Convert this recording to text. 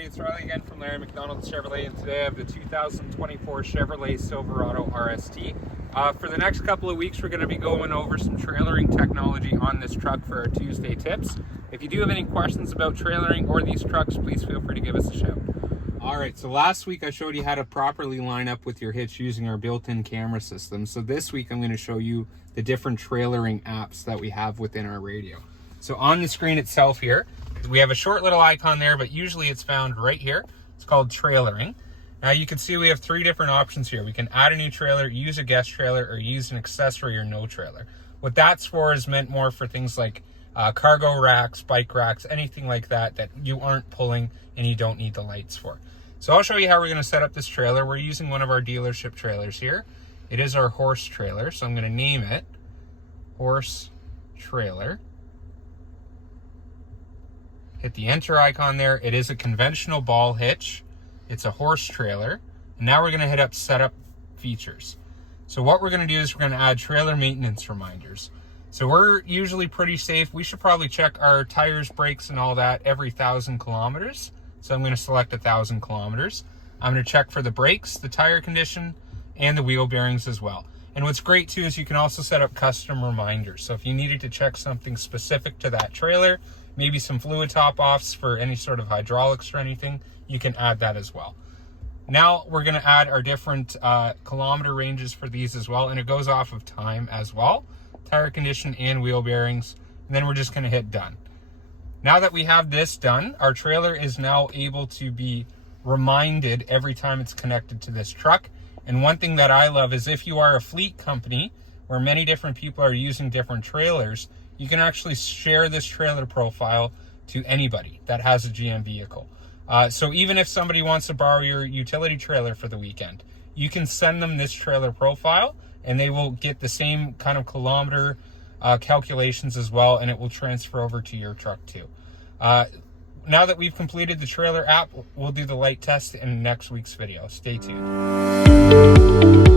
everybody, it's Riley again from Larry McDonald's Chevrolet, and today I have the 2024 Chevrolet Silverado RST. For the next couple of weeks, we're going to be going over some trailering technology on this truck for our Tuesday tips. If you do have any questions about trailering or these trucks, please feel free to give us a shout. Alright, so last week I showed you how to properly line up with your hitch using our built-in camera system. So this week I'm going to show you the different trailering apps that we have within our radio. So on the screen itself here, we have a short little icon there, but usually it's found right here. It's called trailering. Now you can see we have three different options here. We can add a new trailer, use a guest trailer, or use an accessory or no trailer. What that's for is meant more for things like cargo racks, bike racks, anything like that that you aren't pulling and you don't need the lights for. So I'll show you how we're going to set up this trailer. We're using one of our dealership trailers here. It is our horse trailer, so I'm going to name it horse trailer. Hit the enter icon there. It is a conventional ball hitch. It's a horse trailer. And now we're going to hit up setup features. So what we're going to do is we're going to add trailer maintenance reminders. So we're usually pretty safe. We should probably check our tires, brakes, and all that every 1,000 kilometers. So I'm going to select 1,000 kilometers. I'm going to check for the brakes, the tire condition, and the wheel bearings as well. And what's great too is you can also set up custom reminders. So if you needed to check something specific to that trailer, maybe some fluid top offs for any sort of hydraulics or anything, you can add that as well. Now we're going to add our different kilometer ranges for these as well, and it goes off of time as well, tire condition and wheel bearings, and then we're just going to hit done. Now that we have this done, our trailer is now able to be reminded every time it's connected to this truck. And one thing that I love is if you are a fleet company where many different people are using different trailers, you can actually share this trailer profile to anybody that has a GM vehicle. So even if somebody wants to borrow your utility trailer for the weekend, you can send them this trailer profile and they will get the same kind of kilometer calculations as well, and it will transfer over to your truck too. Now that we've completed the trailer app, we'll do the light test in next week's video. Stay tuned.